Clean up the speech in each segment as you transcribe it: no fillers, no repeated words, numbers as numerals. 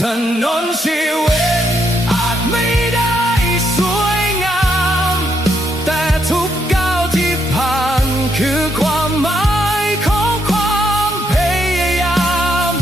ถนนชีวิตอาจไม่ได้สวยงามแต่ทุกก้าวที่ผ่านคือความหมายของความพยายาม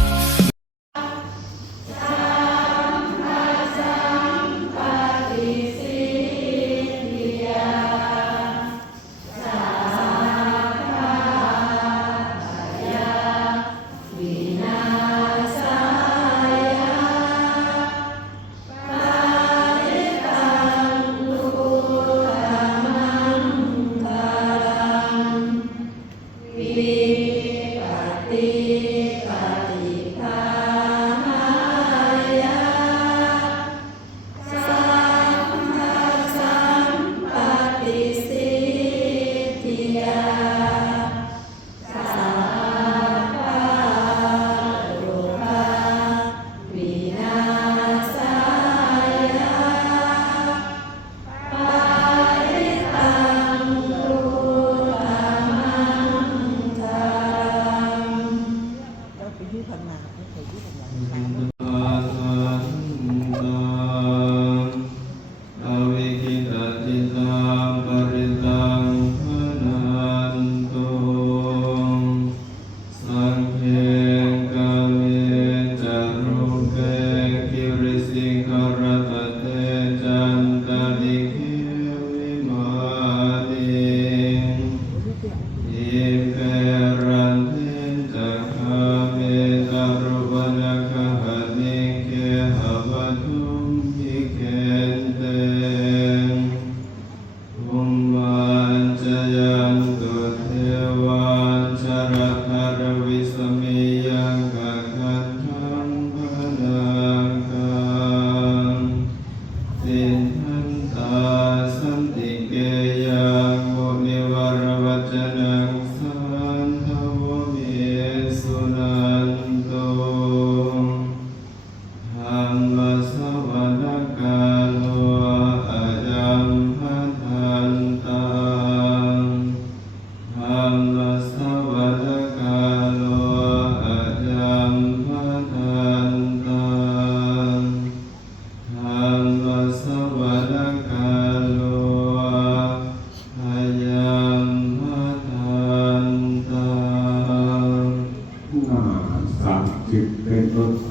เป็นต้นไป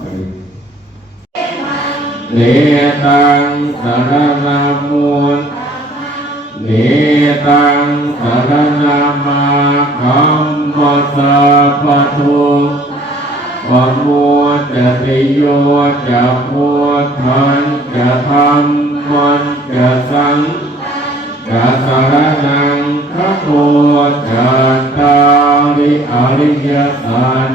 เนตังสารนามูลเนตังสารนามาคัมมัสสะปะทุปะโมจะติโยจะพุทธันจะธัมมันจะสังจะสารนังพระโพจะตาริอริยสัจ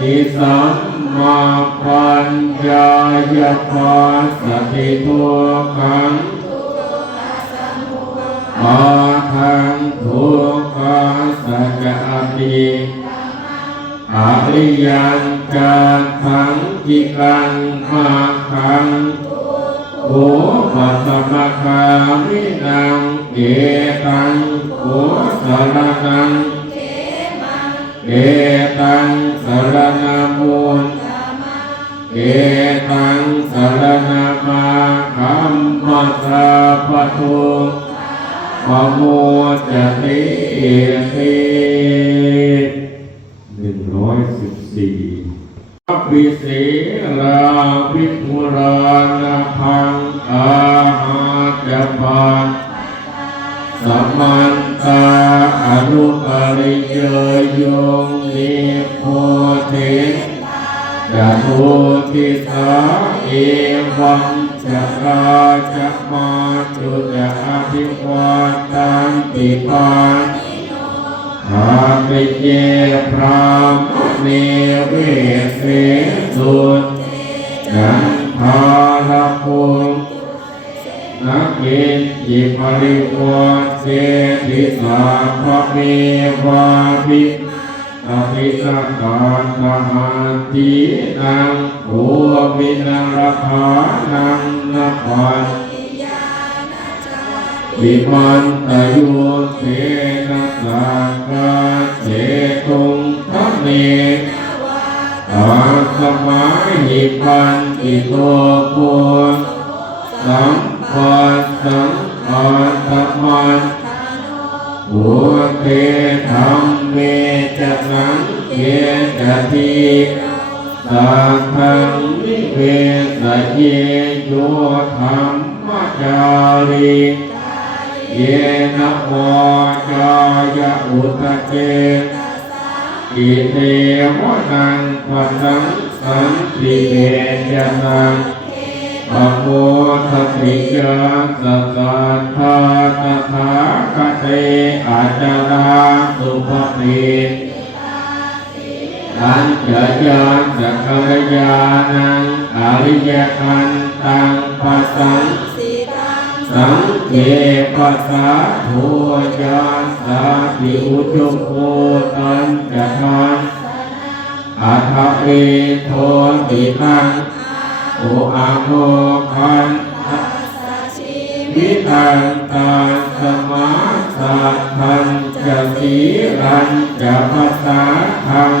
นิสัมมาปัญญายปัสสติทุกขังอาทังทุกขัสสะจะอภิอริยัญจันทังกิกังมาคังโอปัสสะมะคามินังเอตังโอสารนังเอตังสารนามูลเอตังสารนามาคัมมัสสะปะทุปะโมจะติสิ114วิสีลาวิมุรานาพังอาหาจะปาสัมมันตาอนุปริยโยงนิโพธิจะทุติสาเอวังจะราจะมาจุจะอภิวาตันติปาอาภิเยพรามเนเวเสสุจันทาลภูนักเกณฑ์ยิปริวัตเสติสาภะเมวาภิอภิสักการตหันตินังโอวินาราภานังนัพพันวิมันตโยเสนะสักกะเจตุงทะเนอา สมัยหิปันติโตปุณสัมปัสสังอัตตมันอุเทธัมเมจะสังเกจติสัทธังนิเวสเยโยธรรมจารีเยนะโมจายะอุตเจอิเทวนังปัสสังสันติเวชนังปะโมทติยาสัสสัทธาตถาคเตอาจาราสุภติอัญจยาสักขยานังอริยคันตังปัสสังสังเกปัสสะโทยาสาติอุจุโคตัญจทานอัฏฐเวโทติตังโออาโมคันวิตังตาสมาสัทธังจะสีรัญจะปัสสะทัง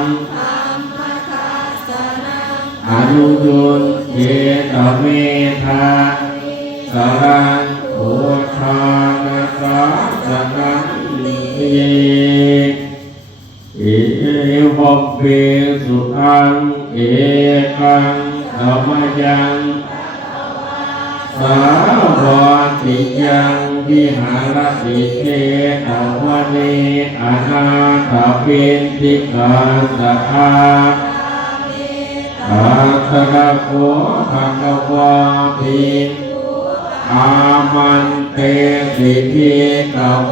อนุยุนเยตเมธาสรังโอชานาสาสนังนิอิวะเปสุขังเอกังธรรมยังสาวติยังวิหารติเตตวะเนอนาถปินติกาสทาอาตระโกภะคะวาภิอามันเตสิทิกะโห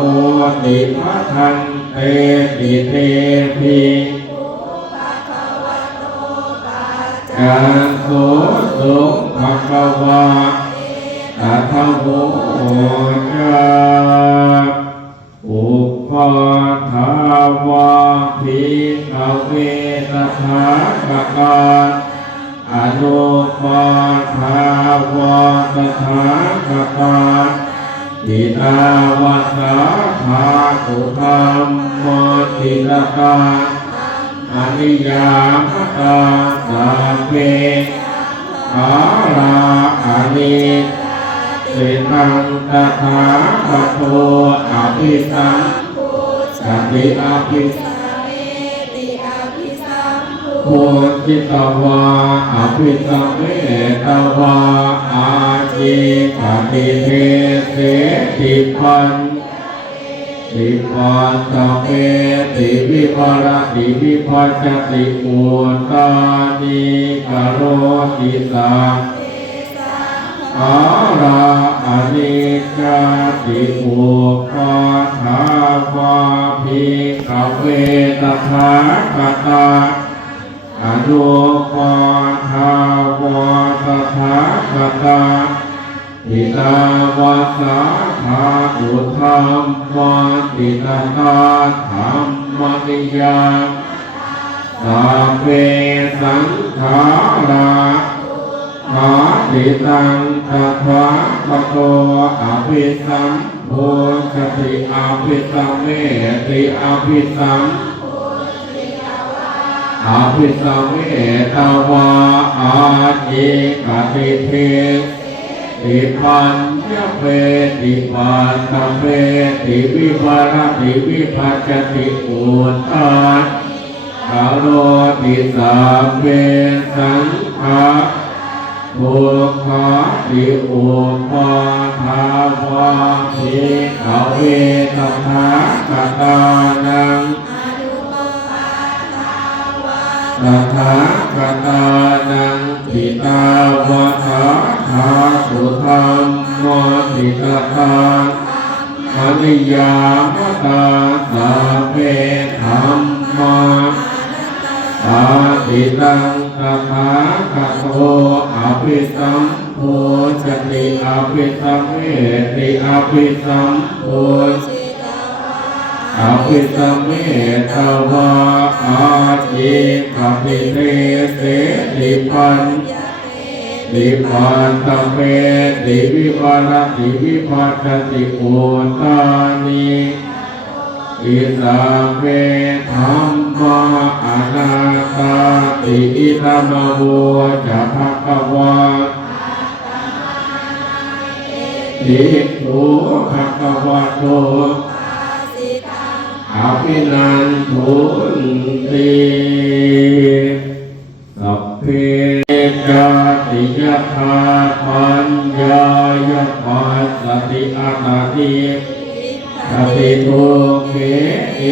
ติภัทธันเตสิเตภิกันโสสุภะคะวาตถะโวจาอุปาทาวาภิกขเวตถาคตาอนุปาทาวาตถาคตาทิตาวาสาภาตุธัมมติลกาอนิยามตาสัพเพอาราอนิเสตังตถาคโตอภิสัมสติอภิพุทธิตวาอภิสัมเมตวาอาจิปฏิเทเสติปันติปัตตะเปติวิปารติวิภัจติอุตานิกโรติสาอาราอนิจจติอุปาทาวาภิกขเวตถาคตาอนุปาทาวาตถาคตาทิตาวาสาภาตุธัมมัติตตาธัมมนิยามสัพเพสังขาราอาทิตังตถาคโตอภิสัมโพชติอภิสัมเมติอภิสัมอภิสัมเมตวาอาจิกติเทติปัญญเปติปัตตะเปติวิภารติวิภัจติอุตตากโรติสัพเพสังฆาทุกขาติอุปาทาวาภิกขเวตถาคตานังตถาคตานังทิตาวาสาภาตุธัมมัติตตาอนิยามตาสัพเพธัมมาสาธิตังตถาคโตอภิสัมโพชติอภิสัมเมติอภิสัมโพอภิสัมเมตวาอาจิปฏิเทเสติปัญติปัตตะเปติวิภารติวิภัจติอุตตานิ เ อิสาเภธรรมะอนาตาติอิธรรมโวจะภควาภิกขุภควโตอภินันทุติสัพเพจติยถาปัญญายปัสสติอาตติสติโตเขเอ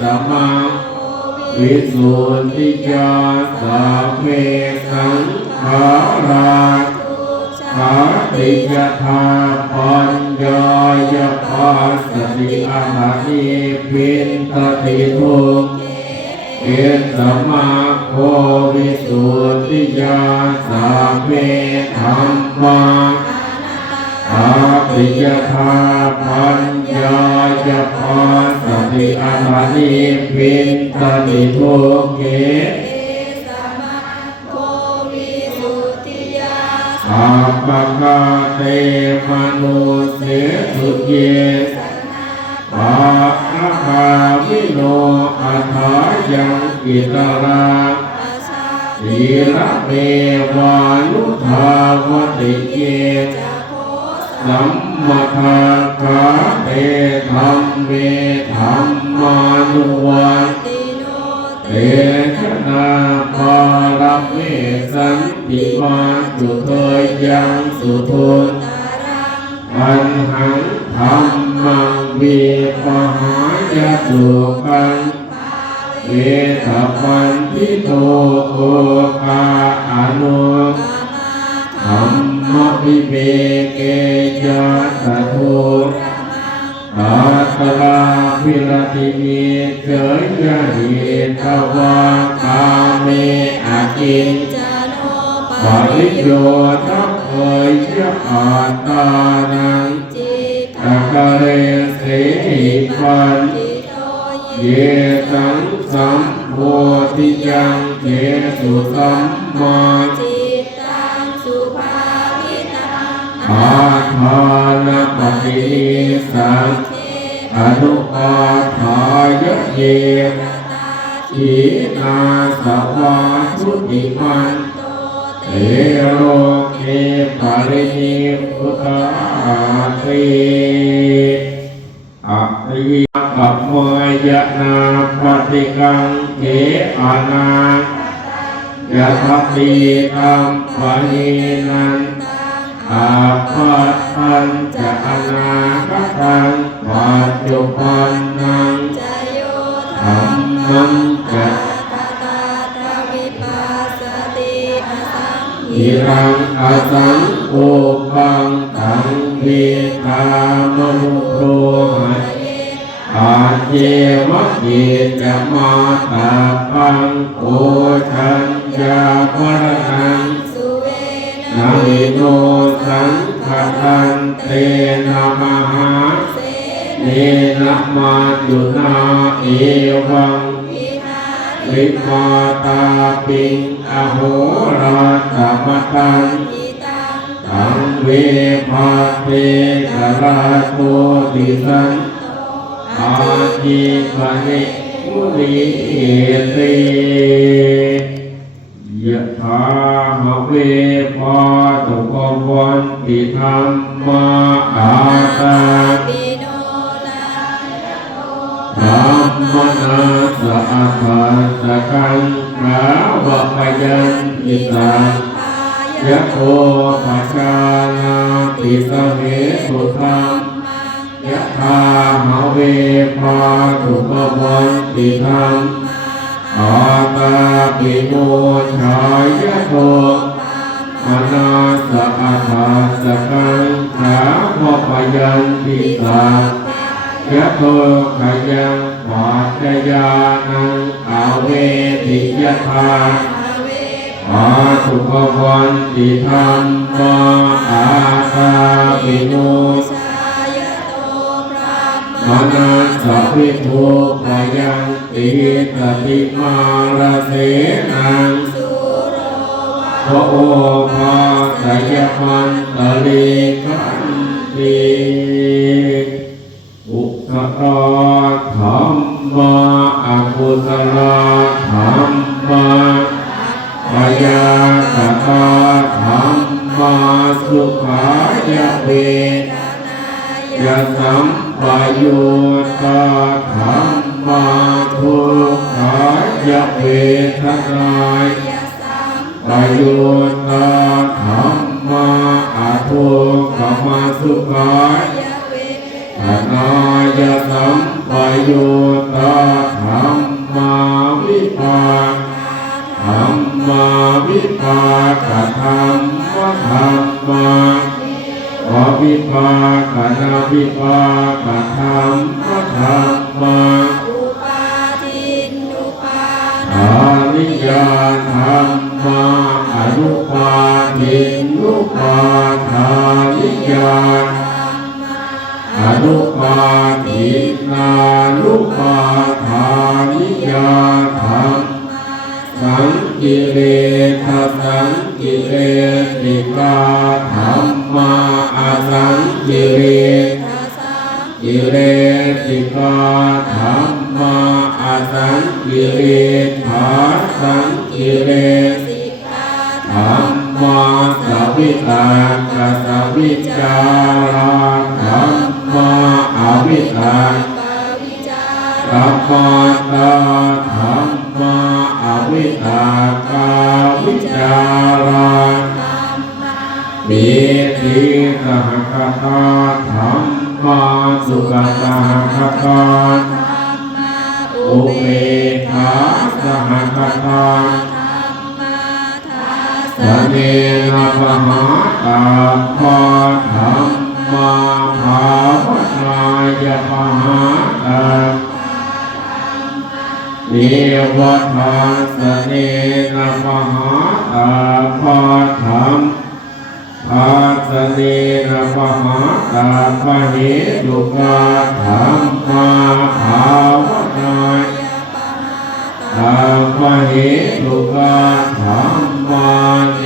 สมังวิสุทธิยาสัพเพสังขาราขาติยถาปัญญายปัสสติอาตติปินตติโตเอสมังโควิสุทธิยาสัพเพธัมมาอาปิยธาปัญญายปัสสติอาตติปินตติโตเขอาปะกาเตมนุเสสุเยปะอาคาวิโนอัฏฐายังกิตราศีระเมวานุภาวติเยสัมมาทาคาเตธัมเมธัมมานุวัตเตชะนาปารเมสันติมาจุเทยังสุทุนอันหังธัมมังเวปหายะสุขังเวทปันติโตโอกาอนุธัมมวิเวเกยัสสะโทอาตราวิรติเมเจยะเหตวากาเมอากินปริโยทัพเอยยะอาตานังตะกะเรเสหิปันเยสังสัมโพธิยังเจสุสัมมาอาทานปฏิสังอนุปาทายะเยอินาสวาสุติมันเอโรเกปรินิพุตาติอะยิกัปมายนาปฏิกังเกอานายัตติธัมปะเนนันอาภัตตัญจะอนาคตังปัจจุบันนังธัมมังจะอิรังอสังโฆปังตังเวทามนุโคหะอาเจวะเกจะมาตาปังโอชัญญาภรนังนามิโนสังฆทันเตนะมหาเนนะมาจุนาเอวังวิมาตาปิงอโหราตมตังตังเวภาเตกราโตติสังอาจิปะเนมุนีเอติยะถามะเวปาตุกวันติธัมมาอาตาธัมมนาสะอาภาสะกังขาวะปยันติตังยะโคภะชานาติสะเหตุธัมยะถามะเวปาตุกวันติธัมอาตาปิโนชายะโตมนาสะอาภาสะกังขาวะปยันติตังยะโตขยังปัจจยานังอาเวทิยถาอาทุกวันติธัมมาอาตาปิโนมนัสสะวิทุปยังติตติมาราเสนังโตโอภาสยมันตะลิกันติอุตตะธัม ยะสัมปโยตาธรรมาทุกขายะเวทนายปโยตาธรรมาอาทุกขมาสุขายทนายะสัมปโยตาธรรมาวิปากธรรมาวิปากธรรมธรรมาวิปากนาวิปากธรรมธรรมาอุปาทินอุปาทานิยาธรรมาอนุปาทินุปาทานิยาอนุปาทินานุปาทานิยาธรรมสังกิเลสสังกิเลสิกาธรรมาอสังกิเลสกิเลสิกาธรรมาอสังกิเลสภาสังกิเลสธรรมาสวิตากสวิจาราธรรมาอวิตากรรมตาธรรมาอวิตากาวิจาราปิติสหคตาธรรมาสุขสหคตาอุเบกขาสหคตาสเนนะปหาตาภาธรรมาภาวนาญาปหาตาเนวทัสสเนนะปหาตาภาธรรมภาสเนนะปหาตาภะเหตุกาธรรมาภาวนาตาภะเหตุกาธรรมาเน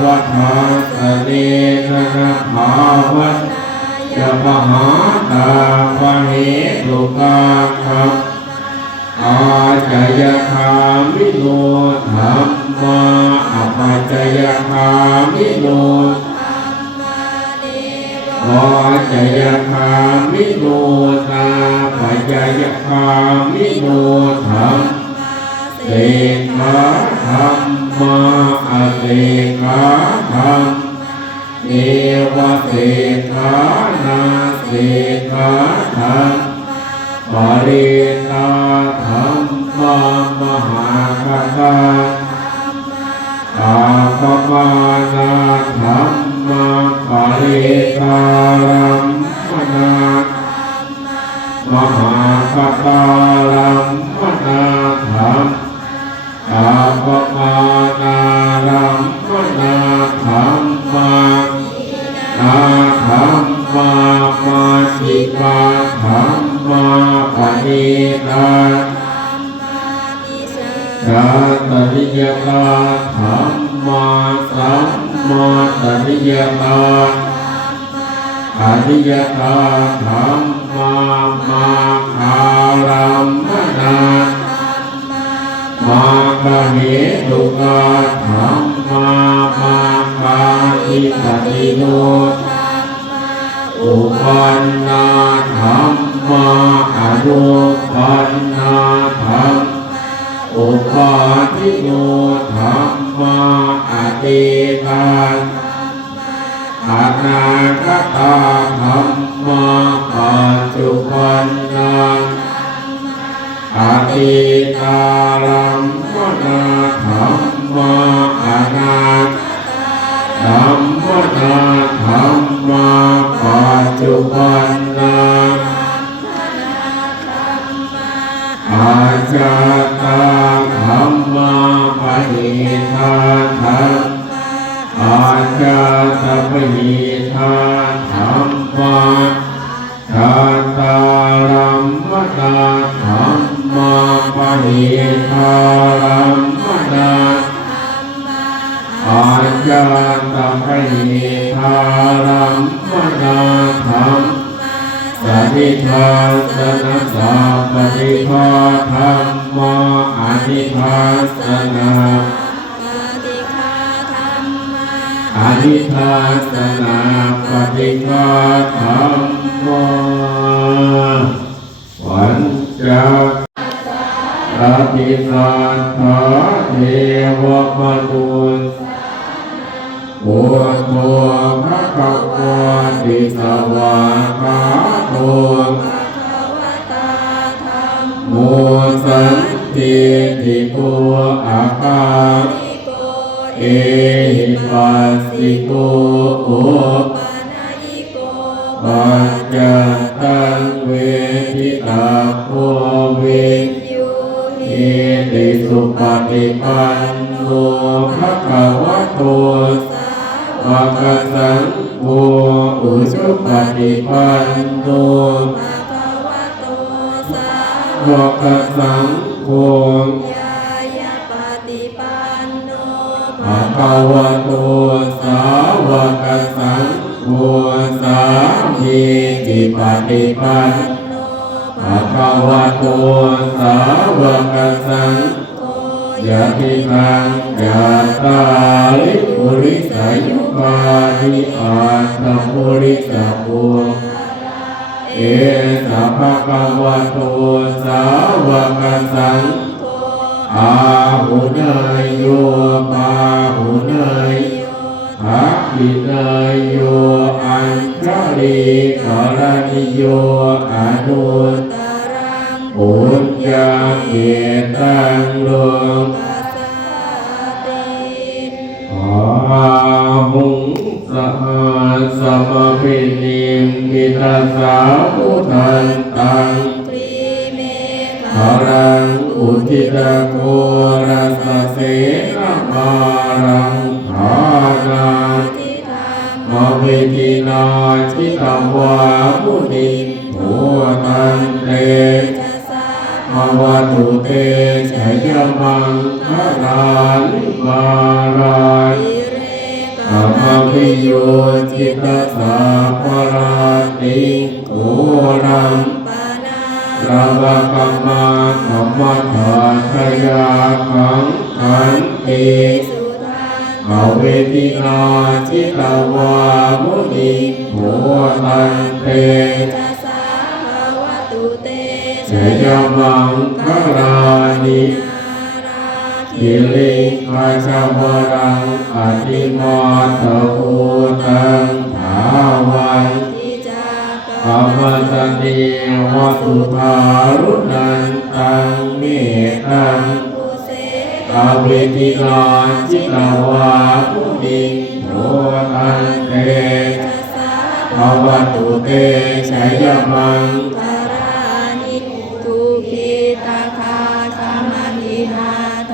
วทัสสเนนะภาวนา ปหาตาปะเหตุกาคับอาจยคามิโนธรรมาอปัจจยคามิโนวาจยคามิโนตาปัจจยคามิโนธรรมเสกาธรรมาอเสกาธรรมเอวะเสกานาเสกาธรรมปริตาธรรมามหาคตาอาปมานาธรรมปริตารัมมนามหาคตารัมมนาธรรมอาปมานารัมมนาธรรมานาธรรมามาสิกาธรรมาปณิตาชาตนิยตาธรรมาสัมมาตนิยตาอนิยตาธรรมามาคารัมมนามาคาเหตุกาธรรมามาคาอิปติโนอุปันนาธรรมาอนุปันนาธรรมอุปาทิโนธรรมาอติตาอนาคตาธรรมาปัจจุบันนาอติตารัมมนาธรรมาอนาธรรมนาธรรมาปัจจุบันนาอาจาตาธรรมาปณิธาธรรมอาจาตปณิธาธรรมาชาตารัมมนาธรรมาปณิธารัมมนาอาจาตปณิธารัมมนาธรรมสติภาสนะสัพปฏิภาธรรมาอนิภาสนะอ นิทาสนาปฏิฆาธรรมโมวันจักรติสัทธาเทวมนุษย์พุทโธภควาติสวากขาโตโมสันติทิโกอาคาเอหิปัสสิโกโอปัจจตังเวทิตาโควินเอติสุปฏิปันโนภะคะวะโตสาวกสังโฆอุชุปฏิปันโนภะคะวะโตสาวกสังโฆยายะปฏิปันโนภะคะวะโตสาวกสังโฆสามีจิปฏิปันโนภะคะวะโตสาวกสังโฆยะติทังยะตาลิปุริสายุปาทิอาตปุริสาปุเอสะภะคะวะโตสาวกสังโฆอาหุเนยโยปาหุเนยอาภิเนยโยอัญชลีกรณิโยอนุตตรังปุญญาเกตังโลกัสสติอาหุงสหัสมภินิมมิตาสาวุทันตังหารังอุทิตะโกรัสเสนามารังหานามาเวทินาชิตาวามุนิโหตันเตภวัตุเตชัยมังคลาลิมาราอัมภิโยจิตสาภราติโกรังราภกัมมาคัมมัฏฐาทยาคังขันติภเวทินาชิตาวามุนิโหตันเตเสยมังคลานิกิลิกาชวรังอธิมาตภูตังภาวันอัมสติวัตุภารุนันตังเมตังภเวทินาชิตาวามุนิโหตันเตภวัตุเตชัยมัง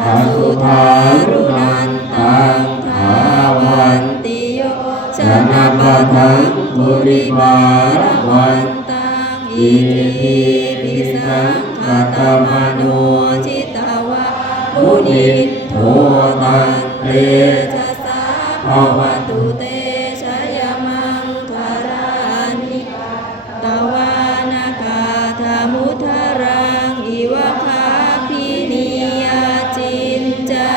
อสุภารุนันตังภาวันติโยชนะปัทังบุริบาลวันตังอิทิปิสังคตมโนจิตาวะมุนิโทตันเตภวตุเตชัยมังคลานิตวานากาธมุทรังอิวะคาภินิยาจินจา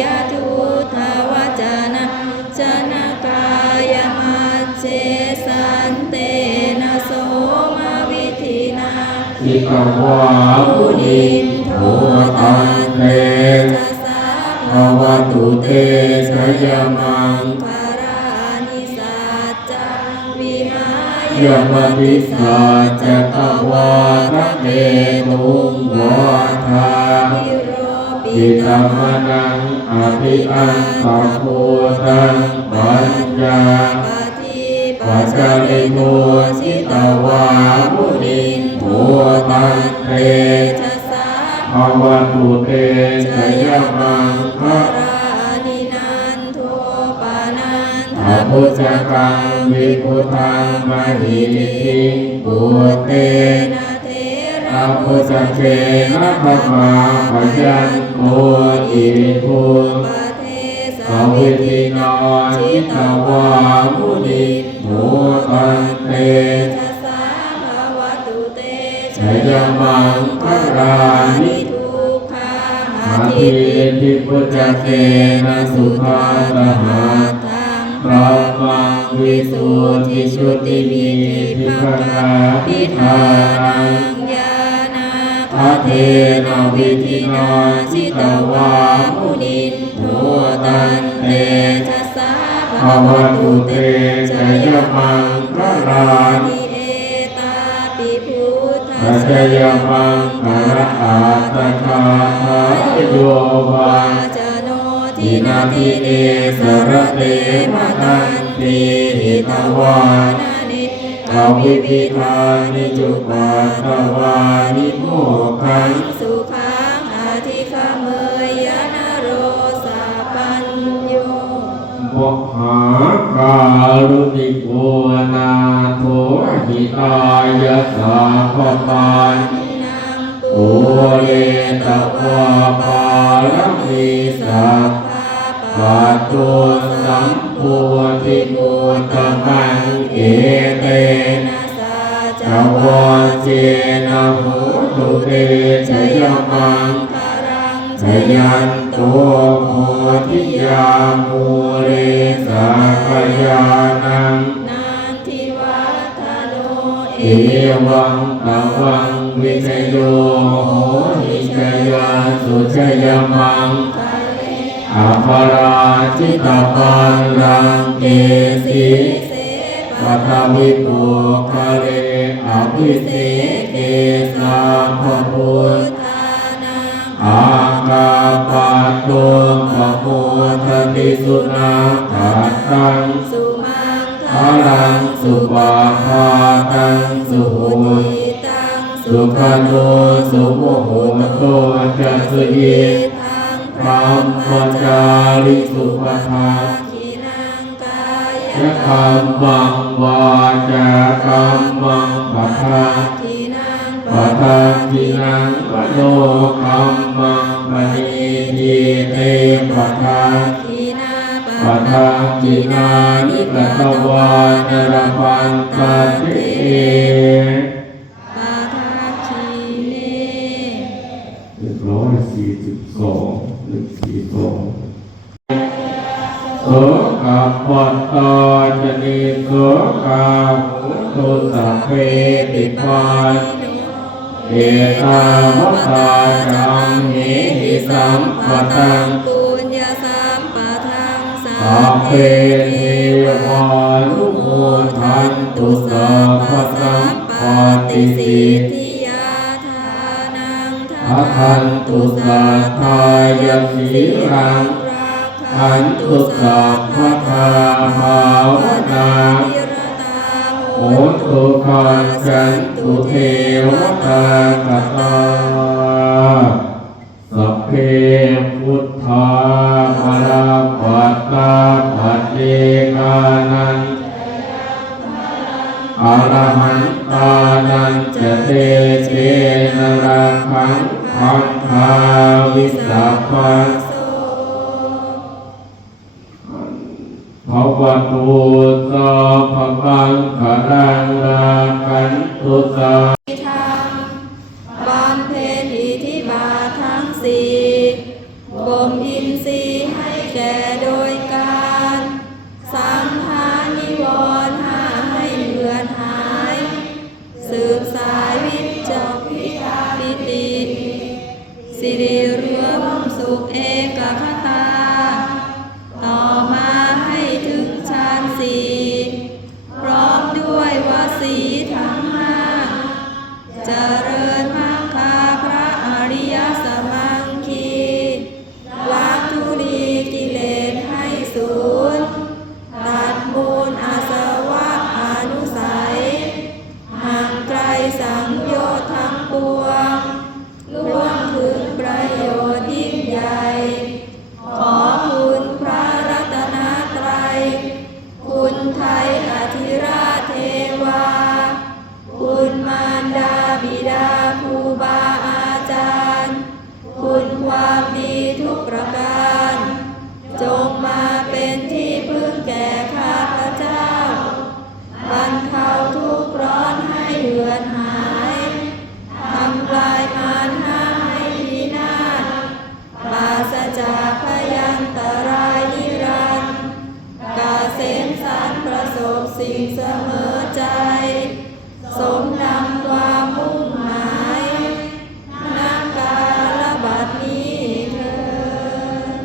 ยทุทวจนะจนกายมัจเจสันเตนะโสมาวิธินาอิกวามุนิโทตันเตภวตุเตชัยมังคลานิสัจจวิหายมติสัจจตวาทะเตตุงวาทาปิตมนังอภิอันตโพตังปัญญาปัจจลิโกชิตวามุนิโหตันเตภวตุเตชัยมังคลานินันโทปานันทพุจกังวิพุทังมหิทิงปุเตนะเทระพุจเกนะภมาพยัญโมอิภูปเทสวิทินาชิตาวามุนิโหตันเตภวตุเตชัยมังคลานิอาทิติพุจเกนะสุภาตหาทัง พระมังวิสุทธิชุติมิทิภกาพิธานังญาณาคเทนะวิธินาสิตวามุนินโทตันเตชะสาภวตุเตชยมังพระรานิเอตาปิพุทธชยมังคารอาตคาทายโยวาจโนทินาทิเนสรเตมตันติหิตวานานิกาวิภิธานิจุปาตวานิโมขังสุขังอธิคเมยนโรสาปัญโยมหากาลุณิโกนาโทหิตายะสาภปานโอเลตวะปาลมิสัพพะโตสัมโพธิมุตตมังเอเตนะสัจวัจเจนะโหตุเตชยมังคารังชยันโตโพธิยามูเลสาขยานังนันทิวัฒโนเอวังตวังวิชโยโหหิชยาสุชยมังอัปราชิตาปันรังเกสีปัทวิปุคะเรอภิเสเกสาภพุทธานังอากาปัตโตภโพธติสุนาทัตตังสุมังคลังสุปาภาตังสุโหติตังสุขโนสุโมโหโตจัสยิธรรมจาริสุปภาคินังกายกรรมังวาจากรรมังปะทาคินังปะทาคินังปะโนกรรมังปะนิทิเตปะทาคินาปะทาคินานิปะตวานรพันตเตปะทาคิเน142โสกัปปัตตาจนิโสกาหุตุสัพเพติปานเอตาวตาจังเหหิสัมปตังปุญญสัมปทังสัพเพเทวานุโมทันตุสัพพสัมปติสิทธิยาทานังทันตุสัทธายะสีรังขันตุสัพพะทาภาวนาโหตุขันจันตุเทวตากตาสัพเพพุทธาภราปัตตาปัจเจกานันอรหันตานันจะเตเชนราคังคันธาวิสัพพัสภวตุสัพพังคารังลาคันตุสาบำเพ็ญอิทธิบาททั้งสี่บ่มอินทรีย์ให้แก่โดยการสังหารนิวรณ์ห้าให้เลือนหายสืบสายวิจกวิชาปิติสิริเรืองสุขเอกคตาต่อมาให้ถึงฌานสี่พร้อมด้วยวสีทั้งห้า สบสิ่งเสมอใจ สมดังความมุ่งหมายนักกาลบัดนี้เถิด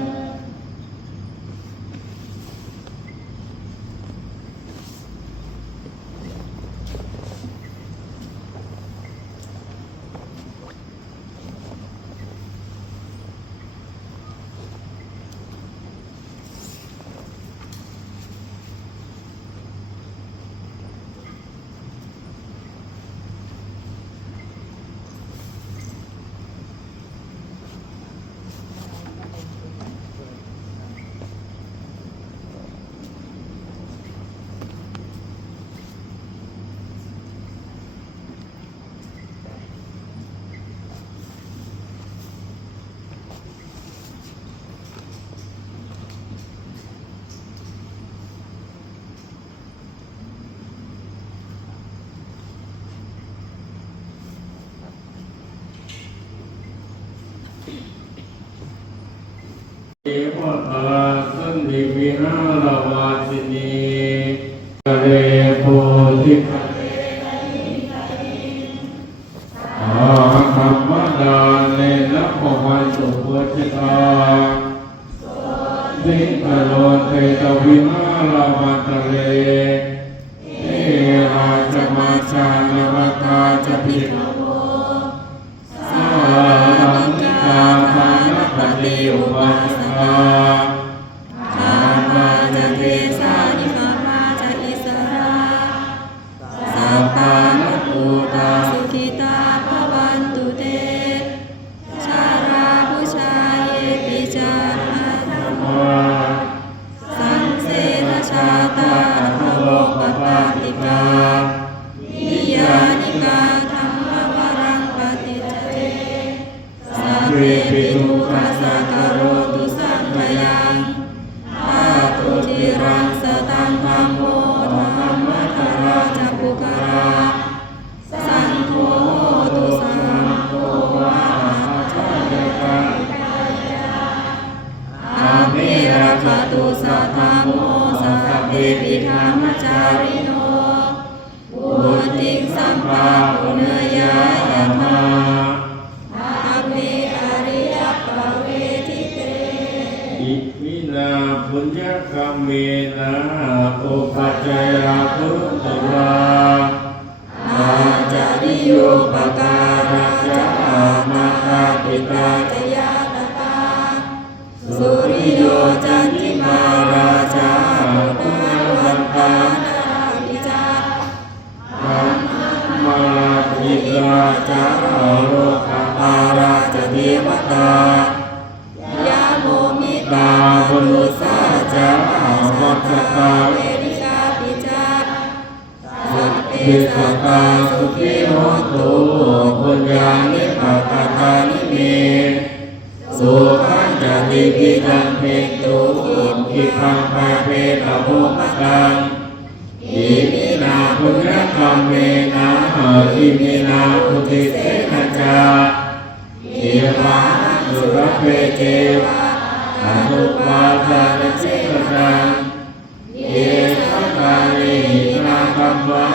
เอวะตาสันติวิหารวาสินีกะเรโพธิคเรอาคัมมดาเนนะปวันตุโพธิตาสิกะโลเตตวิหารวาตะเรเอราชมาชานวกาจะพิกโวสารังกาภานปฏิอุปาสกาชาปาจะเทสานิคามาจะอิสราสัพพานุปูตาสุขิตาภวันตุเตชาราพุชาเยปิจาราธรรมสังเสนชาตาภโลกปาติกานิยานิกาธรรมวรังปฏิจเจสัพเพปิทุปัสสะกโรตุสังขยังอาตุจิรังสตังธัมโมธัมมัทราจะปุคาราสังโฆตุสังโฆวะหัจจกังอาเมระคตุสัทธัมโมสัพเพปิธรรมจาริโนบุติสัมปาปุเนยายะธาอาเมอริยปเวทิเต อิมินาปุญญกรรมเมนะอุปัจจยพุทธวาอาจาริโยปการะจะมาตาปิตาจยาตตาสุริโยจันติมาราชาปุณวันตานาริจาธัมมาทิราชาโลกปาราชเทวตายาโมมิตา ตาบุรุษาจาวัจตาเวริกาปิจาสัพเพ พิส สัต ตา ตา สุ สุ ขิ ขิ โห โห ตุ ตุ ปุญญานิปัตตานิเมสุขันจติปิตังเพตุอิปังภาเวตโภมตังอิมินาปุญญกรรมเมนะอิมินาอุทิเสนจาเอวะสุรเพเจวะอนุปาทานเจตังเยสังฆานินาคัมมา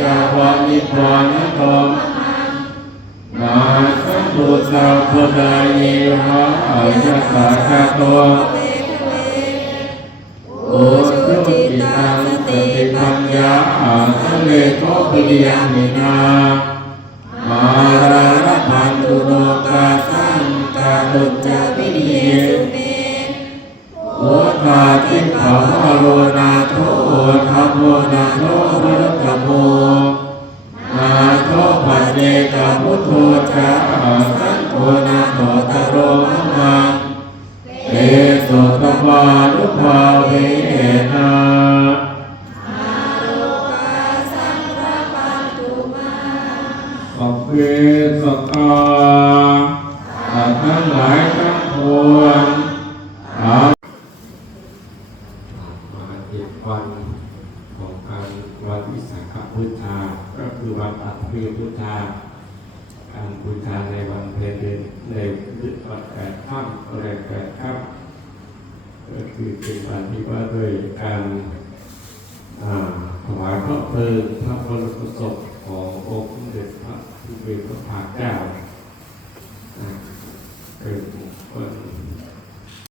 ยาวานิพพานโตนาสัมพุทธะพุทธาเยวะยัสสะชะโตโอสุจิตาสติปัญญาสะเลโตปิยามินามาราระพันตุโลกาสังกาตุจจวิริเยสุเมโอทาทิภาวโรนาโทธัมโมนาโทภะคะโมนาโทปัจเจกพุทโธจาสังโฆนาโทตโรมังเอโสตวานุภาเวนะ อาโลกาสังฆปันตุมา สัพเพสัตตาสัตว์ทั้งหลายทั้งปวงมา7 วันของการวันวิสาขบูชาก็คือวันอัฐิบูชาการบูชาในวันเพ็ญเดือนในวัน8 ค่ำแรม8 ค่ำก็คือเป็นวันที่ว่าด้วยการ ระเพลิงพระบรมศพขององค์สมเด็จพระผู้เป็นพระภาคเจ้าเป็นคน